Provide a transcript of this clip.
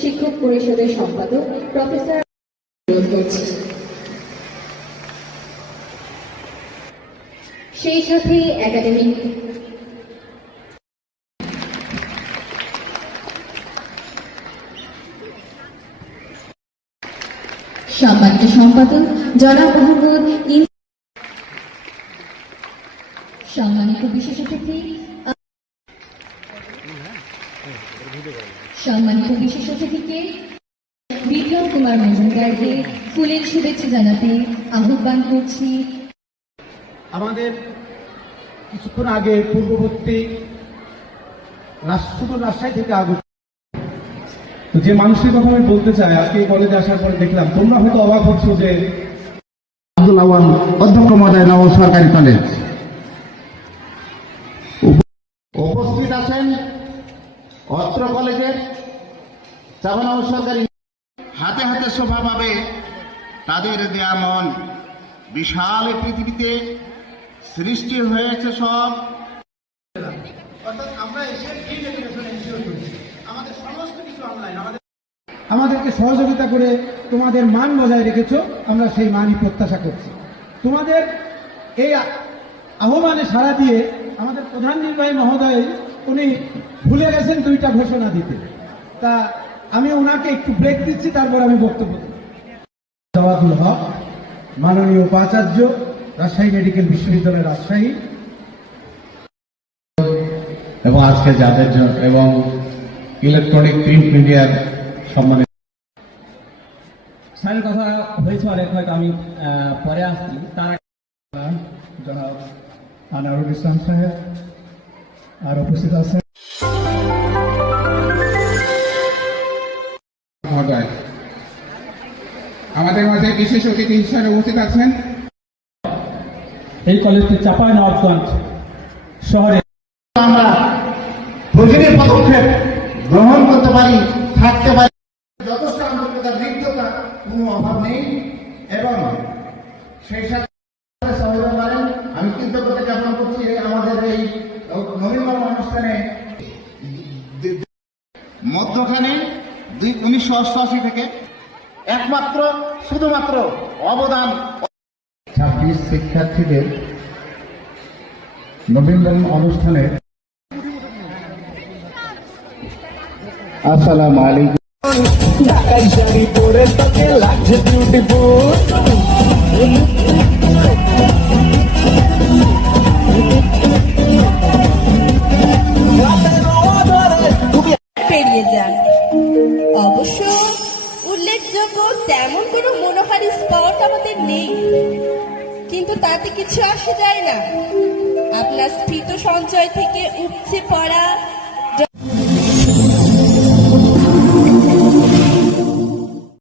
শিক্ষক পরিষদের সম্পাদক প্রফেসর সেই সাথে একাডেমিক সম্মানিত সম্পাদক জনাব মোহাম্মদ সম্মানিত বিশেষ অতিথি সম্মানিত বিশেষ অতিথিকে বিক্রম কুমার মজুমদারকে ফুলের শুভেচ্ছা জানাতে আহ্বান করছি। আমাদের কিছুক্ষণ আগে পূর্ববর্তী শুধু রাজশাহী থেকে আগত। যে মানুষের কথা আমি বলতে চাই, আজকে কলেজে আসার পরে দেখলাম, তোমরা হয়তো অবাক হচ্ছ যে আব্দুল আওয়াল অধ্যক্ষ মহোদয় নব সরকারি কলেজ উপস্থিত আছেন অত্র কলেজের চাপানগর সরকারি হাতে হাতে শোভা পাবে তাদের দেয়া মন বিশাল পৃথিবীতে সৃষ্টি হয়েছে সব। অর্থাৎ আমরা এসে ফ্রি ডেফিনেশন এনশিওর করেছি আমাদের সমস্ত কিছু অনলাইন আমাদের আমাদেরকে সহযোগিতা করে তোমাদের মান বজায় রেখেছো আমরা সেই মানই প্রত্যাশা করছি। তোমাদের এই আহ্বানে সাড়া দিয়ে আমাদের প্রধান নির্বাহী মহোদয় উনি ভুলে গেছেন দুইটা ঘোষণা দিতে। তা আমি ওনাকে একটু ব্রেক দিচ্ছি তারপর আমি বক্তব্য জওয়াদুল হক মাননীয় উপাচার্য রাজশাহী মেডিকেল বিশ্ববিদ্যালয় রাজশাহী। এবং আজকে যাদের জন্য এবং ইলেকট্রনিক প্রিন্ট মিডিয়ার সম্মানিত স্যারের কথা হয়েছে অনেক হয়তো আমি আহ, পরে আসছি। তার জনাব আনারুল ইসলাম সাহেব আর উপস্থিত আছেন মহোদয় আমাদের মাঝে বিশেষ অতিথি হিসেবে উপস্থিত আছেন। এই কলেজটি চাপাই নবাবগঞ্জ শহরে। আমরা প্রতিটি পদক্ষেপ গ্রহণ করতে পারি থাকতে পারি। যথেষ্ট আন্তরিকতা হৃদ্যতা কোনো অভাব নেই। এবং সেই সাথে পারেন আমি কৃতজ্ঞতা জ্ঞাপন করছি আমাদের এই নবীনবরণ অনুষ্ঠানে। মধ্যখানে উনিশশো অষ্টআশি থেকে একমাত্র শুধুমাত্র অবদান ছাব্বিশ শিক্ষার্থীদের নবীনবরণ অনুষ্ঠানে আসসালাম আলাইকুম। পেরিয়ে উল্লেখযোগ্য তেমন কোনো মনোহারী স্পট আমাদের নেই। কিন্তু তাতে কিছু আসে যায় না। আপনার স্ফীত সঞ্চয় থেকে উপচে পড়া